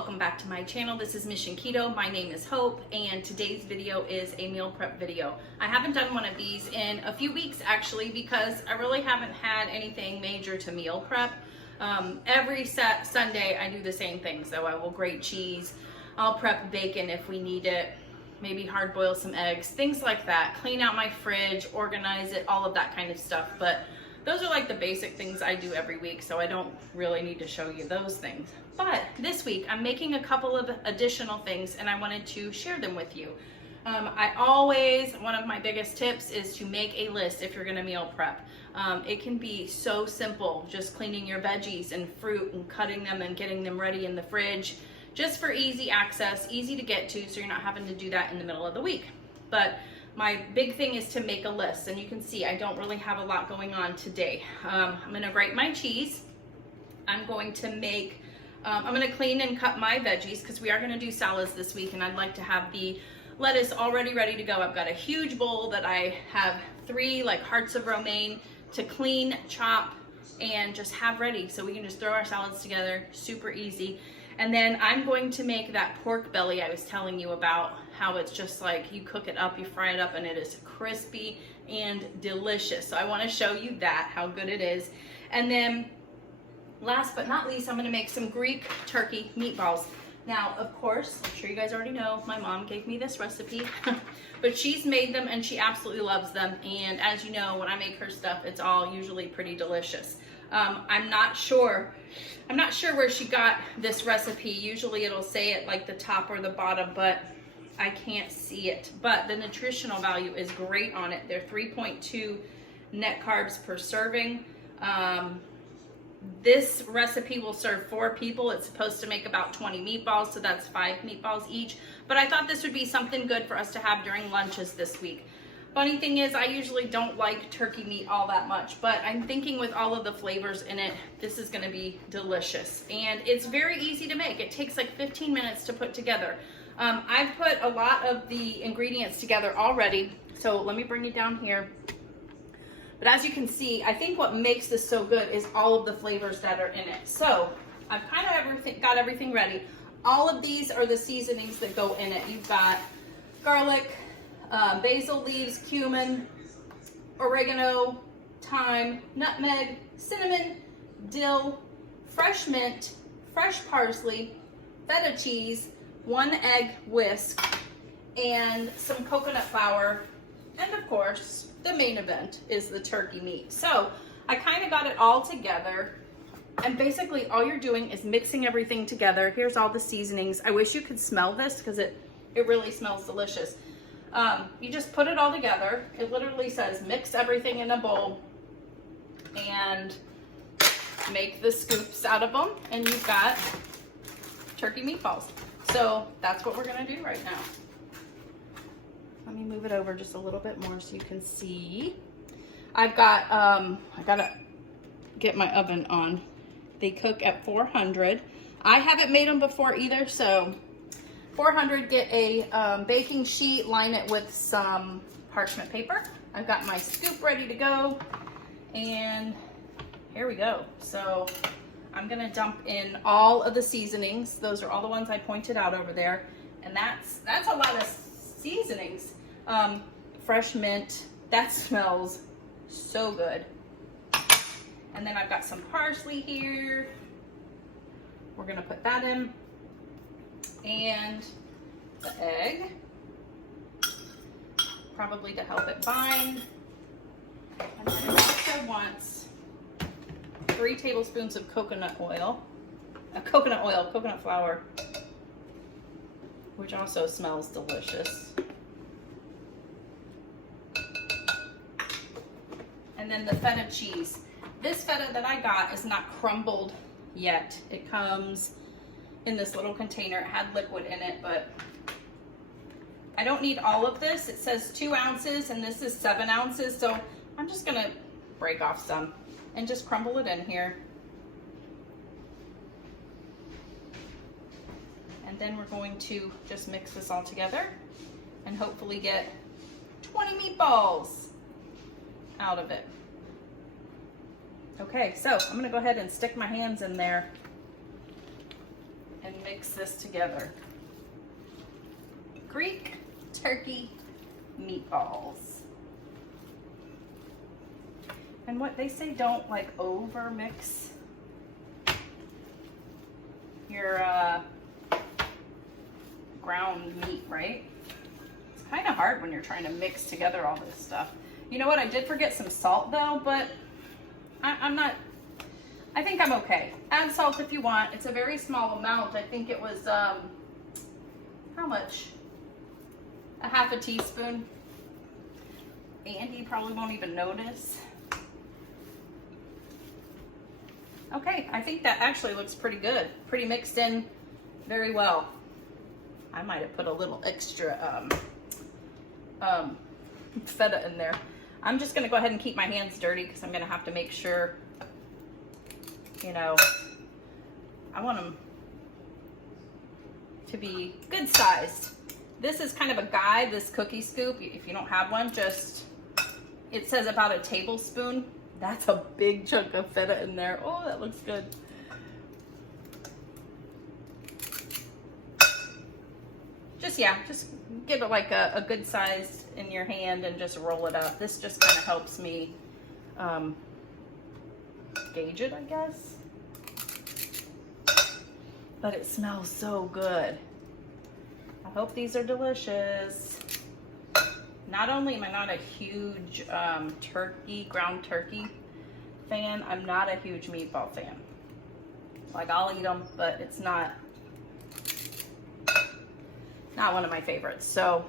welcome back to my channel. This is Mission Keto. My name is Hope, and today's video is a meal prep video. I haven't done one of these in a few weeks actually because I really haven't had anything major to meal prep. Every Sunday I do the same thing. So I will grate cheese, I'll prep bacon if we need it, maybe hard boil some eggs, things like that, clean out my fridge, organize it, all of that kind of stuff. But those are like the basic things I do every week, so I don't really need to show you those things. But this week I'm making a couple of additional things and I wanted to share them with you. One of my biggest tips is to make a list if you're gonna meal prep. It can be so simple, just cleaning your veggies and fruit and cutting them and getting them ready in the fridge, just for easy access, easy to get to, so you're not having to do that in the middle of the week. But my big thing is to make a list, and you can see I don't really have a lot going on today. I'm gonna grate my cheese. I'm going to clean and cut my veggies because we are gonna do salads this week, and I'd like to have the lettuce already ready to go. I've got a huge bowl that I have 3 like hearts of romaine to clean, chop, and just have ready, so we can just throw our salads together, super easy. And then I'm going to make that pork belly I was telling you about, how it's just like you cook it up, you fry it up, and it is crispy and delicious. So I want to show you that, how good it is. And then last but not least, I'm going to make some Greek turkey meatballs. Now, of course, I'm sure you guys already know, my mom gave me this recipe, but she's made them and she absolutely loves them. And as you know, when I make her stuff, it's all usually pretty delicious. I'm not sure where she got this recipe. Usually it'll say it like the top or the bottom, but I can't see it. But the nutritional value is great on it. They're 3.2 net carbs per serving. This recipe will serve 4 people. It's supposed to make about 20 meatballs, so that's 5 meatballs each. But I thought this would be something good for us to have during lunches this week. Funny thing is, I usually don't like turkey meat all that much, but I'm thinking with all of the flavors in it, this is gonna be delicious. And it's very easy to make. It takes like 15 minutes to put together. I've put a lot of the ingredients together already, so let me bring it down here. But as you can see, I think what makes this so good is all of the flavors that are in it. So I've kind of got everything ready. All of these are the seasonings that go in it. You've got garlic, basil leaves, cumin, oregano, thyme, nutmeg, cinnamon, dill, fresh mint, fresh parsley, feta cheese, 1 egg whisk, and some coconut flour, and of course, the main event is the turkey meat. So I kind of got it all together, and basically all you're doing is mixing everything together. Here's all the seasonings. I wish you could smell this because it really smells delicious. You just put it all together. It literally says mix everything in a bowl and make the scoops out of them, and you've got turkey meatballs. So that's what we're gonna do right now. Let me move it over just a little bit more so you can see. I gotta get my oven on. They cook at 400. I haven't made them before either, so 400, get a baking sheet, line it with some parchment paper. I've got my scoop ready to go, and here we go. So I'm gonna dump in all of the seasonings. Those are all the ones I pointed out over there, and that's a lot of seasonings. Fresh mint, that smells so good. And then I've got some parsley here. We're gonna put that in. And the egg, probably to help it bind. And then it also wants 3 tablespoons of coconut flour, which also smells delicious. And then the feta cheese. This feta that I got is not crumbled yet. It comes in this little container. It had liquid in it, but I don't need all of this. It says 2 ounces and this is 7 ounces, so I'm just gonna break off some and just crumble it in here. And then we're going to just mix this all together and hopefully get 20 meatballs out of it. Okay, so I'm gonna go ahead and stick my hands in there and mix mix this together. Greek turkey meatballs. And what they say, don't like over mix your ground meat, right? It's kind of hard when you're trying to mix together all this stuff. You know what? I did forget some salt though, but I think I'm okay. Add salt if you want. It's a very small amount. I think it was, how much? A half a teaspoon. And you probably won't even notice. Okay, I think that actually looks pretty good. Pretty mixed in very well. I might have put a little extra feta in there. I'm just gonna go ahead and keep my hands dirty because I'm gonna have to make sure, you know, I want them to be good sized. This is kind of a guide, this cookie scoop. If you don't have one, just, it says about a tablespoon. That's a big chunk of feta in there. Oh, that looks good. Just give it like a good size in your hand and just roll it up. This just kind of helps me gauge it, I guess. But it smells so good. I hope these are delicious. Not only am I not a huge ground turkey fan, I'm not a huge meatball fan. Like, I'll eat them, but it's not one of my favorites. So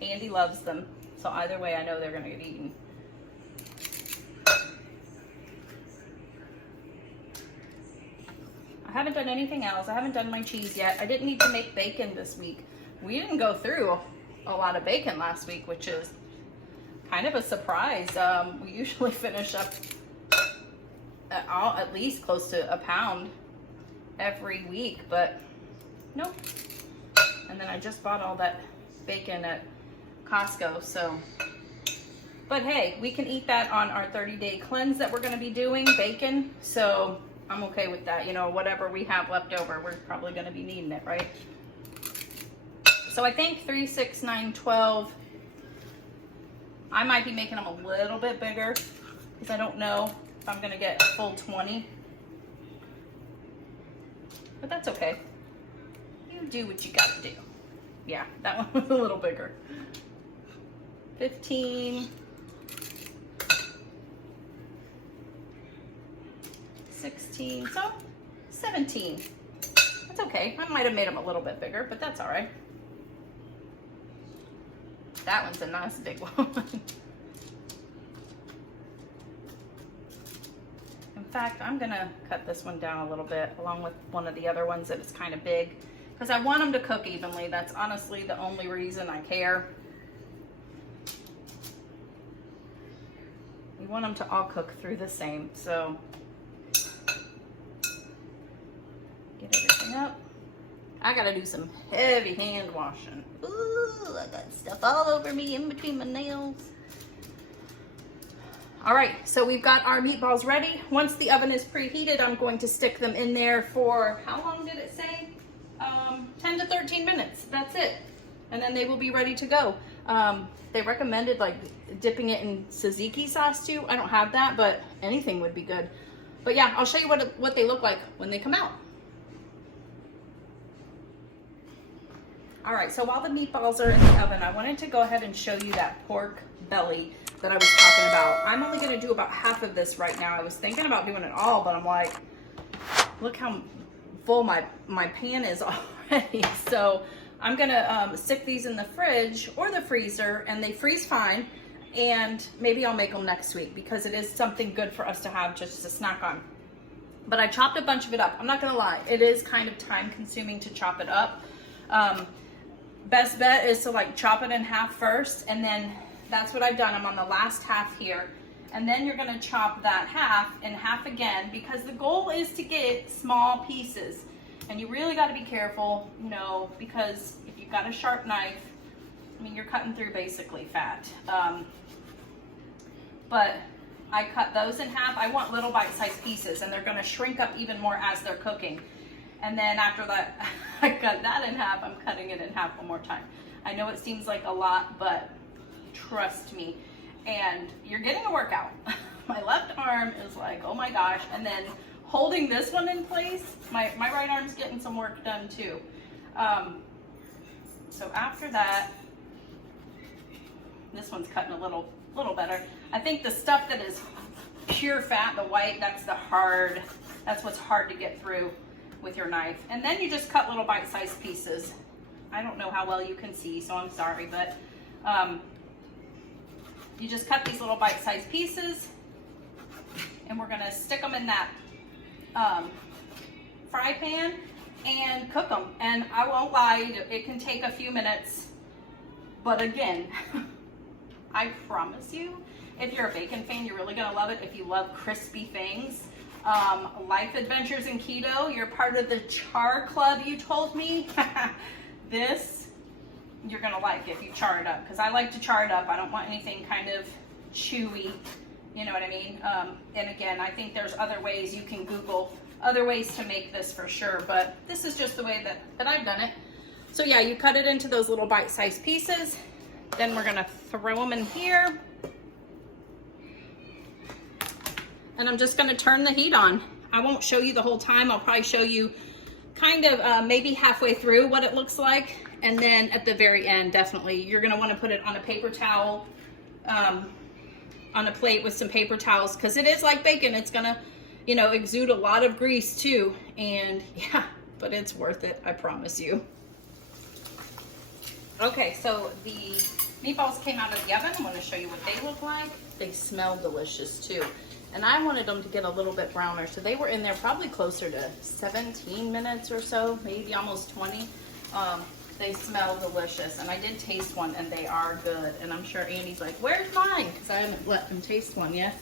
Andy loves them. So either way, I know they're gonna get eaten. I haven't done anything else. I haven't done my cheese yet. I didn't need to make bacon this week. We didn't go through a lot of bacon last week, which is kind of a surprise. We usually finish up at least close to a pound every week, but nope. And then I just bought all that bacon at Costco, so. But hey, we can eat that on our 30-day cleanse that we're gonna be doing, bacon, so I'm okay with that. You know, whatever we have left over, we're probably gonna be needing it, right? So I think 3, 6, 9, 12. I might be making them a little bit bigger because I don't know if I'm gonna get a full 20. But that's okay. You do what you gotta do. Yeah, that one was a little bigger. 15. 16, so 17. That's okay. I might have made them a little bit bigger, but that's all right. That one's a nice big one. In fact, I'm gonna cut this one down a little bit along with one of the other ones that is kind of big because I want them to cook evenly. That's honestly the only reason I care. We want them to all cook through the same, so get everything up. I gotta do some heavy hand washing. Ooh, I got stuff all over me in between my nails. All right, so we've got our meatballs ready. Once the oven is preheated, I'm going to stick them in there for, how long did it say? 10 to 13 minutes, that's it. And then they will be ready to go. They recommended like dipping it in tzatziki sauce too. I don't have that, but anything would be good. But yeah, I'll show you what they look like when they come out. All right, so while the meatballs are in the oven, I wanted to go ahead and show you that pork belly that I was talking about. I'm only gonna do about half of this right now. I was thinking about doing it all, but I'm like, look how full my pan is already. So I'm gonna stick these in the fridge or the freezer, and they freeze fine, and maybe I'll make them next week because it is something good for us to have just to snack on. But I chopped a bunch of it up. I'm not gonna lie, it is kind of time consuming to chop it up. Best bet is to like chop it in half first, and then that's what I've done. I'm on the last half here, and then you're gonna chop that half in half again, because the goal is to get small pieces, and you really got to be careful, you know, because if you've got a sharp knife, I mean, you're cutting through basically fat. But I cut those in half. I want little bite-sized pieces, and they're gonna shrink up even more as they're cooking. And then after that, I cut that in half. I'm cutting it in half one more time. I know it seems like a lot, but trust me. And you're getting a workout. My left arm is like, oh my gosh. And then holding this one in place, my right arm's getting some work done too. So after that, this one's cutting a little better. I think the stuff that is pure fat, the white, that's what's hard to get through with your knife. And then you just cut little bite-sized pieces. I don't know how well you can see, so I'm sorry, but you just cut these little bite-sized pieces, and we're gonna stick them in that fry pan and cook them. And I won't lie, it can take a few minutes, but again, I promise you, if you're a bacon fan, you're really gonna love it. If you love crispy things, Life Adventures in Keto, you're part of the char club, you told me. This, you're gonna like if you char it up, because I like to char it up. I don't want anything kind of chewy, you know what I mean? And again, I think there's other ways. You can Google other ways to make this for sure, but this is just the way that I've done it. So yeah, you cut it into those little bite-sized pieces. Then we're gonna throw them in here. And I'm just gonna turn the heat on. I won't show you the whole time. I'll probably show you kind of maybe halfway through what it looks like. And then at the very end, definitely, you're gonna wanna put it on a paper towel, on a plate with some paper towels, because it is like bacon. It's gonna, you know, exude a lot of grease too. And yeah, but it's worth it, I promise you. Okay, so the meatballs came out of the oven. I'm gonna show you what they look like. They smell delicious too. And I wanted them to get a little bit browner, so they were in there probably closer to 17 minutes or so, maybe almost 20. They smell delicious, and I did taste one, and they are good. And I'm sure Andy's like, where's mine? Because I haven't let him taste one yet.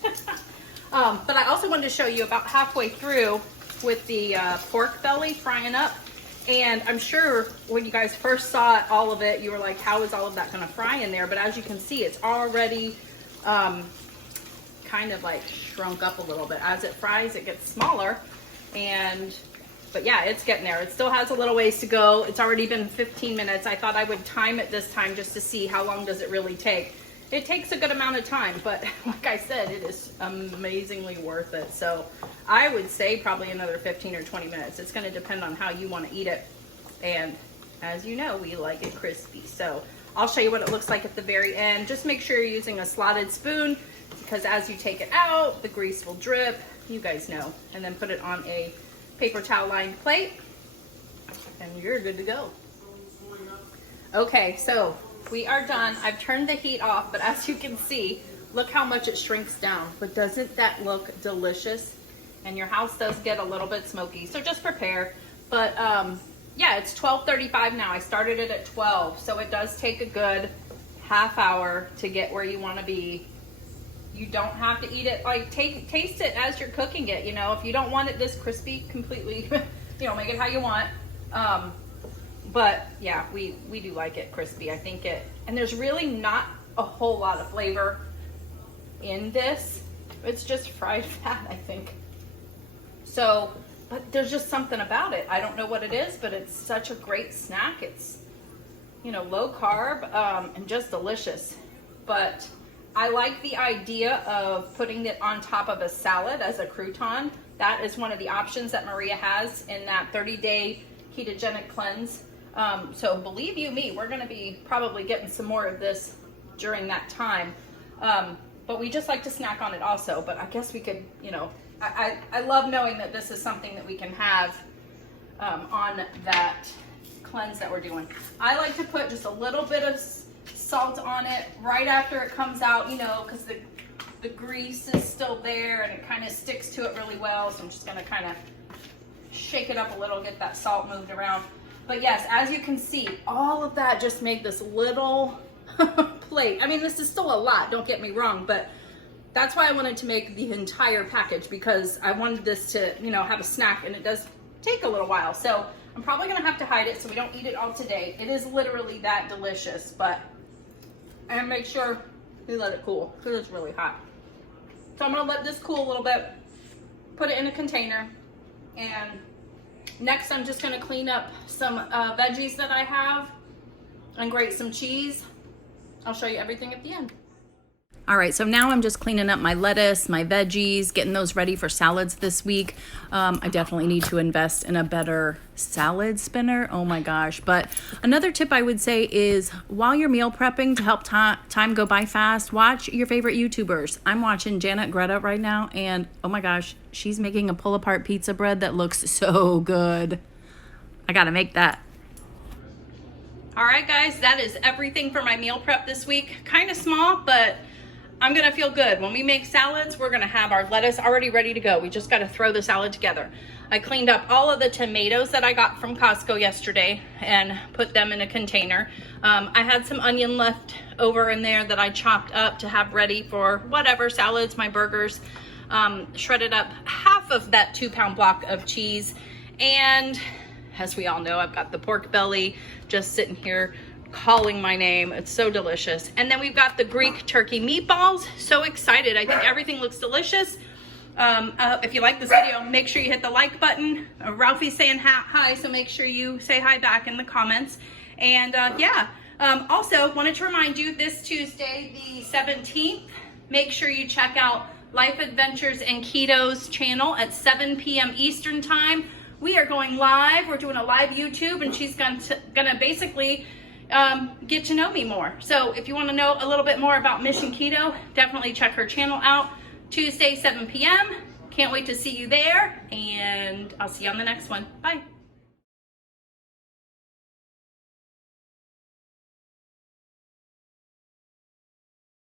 But I also wanted to show you about halfway through with the pork belly frying up. And I'm sure when you guys first saw all of it, you were like, how is all of that gonna fry in there? But as you can see, it's already kind of like shrunk up a little bit. As it fries, it gets smaller. But yeah, it's getting there. It still has a little ways to go. It's already been 15 minutes. I thought I would time it this time just to see how long does it really take. It takes a good amount of time, but like I said, it is amazingly worth it. So I would say probably another 15 or 20 minutes. It's gonna depend on how you wanna eat it. And as you know, we like it crispy. So I'll show you what it looks like at the very end. Just make sure you're using a slotted spoon, because as you take it out, the grease will drip, you guys know. And then put it on a paper towel lined plate, and you're good to go. Okay, so we are done. I've turned the heat off, but as you can see, look how much it shrinks down. But doesn't that look delicious? And your house does get a little bit smoky, so just prepare. But yeah, it's 12:35 now. I started it at 12, so it does take a good half hour to get where you want to be. You don't have to eat it, like taste it as you're cooking it, you know. If you don't want it this crispy completely, you know, make it how you want. But yeah, we do like it crispy. I think and there's really not a whole lot of flavor in this. It's just fried fat, I think. So, but there's just something about it. I don't know what it is, but it's such a great snack. It's, you know, low carb, and just delicious. But I like the idea of putting it on top of a salad as a crouton. That is one of the options that Maria has in that 30-day ketogenic cleanse. So believe you me, we're gonna be probably getting some more of this during that time. But we just like to snack on it also. But I guess we could, you know, I love knowing that this is something that we can have on that cleanse that we're doing. I like to put just a little bit of salt on it right after it comes out, you know, because the grease is still there and it kind of sticks to it really well. So I'm just gonna kind of shake it up a little, get that salt moved around. But yes, as you can see, all of that just made this little plate. I mean, this is still a lot, don't get me wrong, but that's why I wanted to make the entire package, because I wanted this to, you know, have a snack, and it does take a little while. So I'm probably gonna have to hide it so we don't eat it all today. It is literally that delicious, but I'm gonna make sure we let it cool because it's really hot. So I'm gonna let this cool a little bit, put it in a container, and Next, I'm just gonna clean up some veggies that I have and grate some cheese. I'll show you everything at the end. All right, so now I'm just cleaning up my lettuce, my veggies, getting those ready for salads this week. I definitely need to invest in a better salad spinner. Oh my gosh. But another tip I would say is while you're meal prepping to help time go by fast, watch your favorite YouTubers. I'm watching Janet Greta right now, and oh my gosh, she's making a pull-apart pizza bread that looks so good. I gotta make that. All right, guys, that is everything for my meal prep this week. Kind of small, but I'm gonna feel good. When we make salads, we're gonna have our lettuce already ready to go. We just gotta throw the salad together. I cleaned up all of the tomatoes that I got from Costco yesterday and put them in a container. I had some onion left over in there that I chopped up to have ready for whatever salads, my burgers. Shredded up half of that 2-pound block of cheese. And as we all know, I've got the pork belly just sitting here calling my name. It's so delicious. And then we've got the Greek turkey meatballs. So excited. I think everything looks delicious. If you like this video, make sure you hit the like button. Ralphie's saying hi, so make sure you say hi back in the comments. And also wanted to remind you, this Tuesday, the 17th, make sure you check out Life Adventures and Keto's channel at 7 p.m. Eastern time. We are going live. We're doing a live YouTube, and she's gonna basically get to know me more. So if you want to know a little bit more about Mission Keto, definitely check her channel out. Tuesday, 7 p.m. Can't wait to see you there, and I'll see you on the next one. Bye.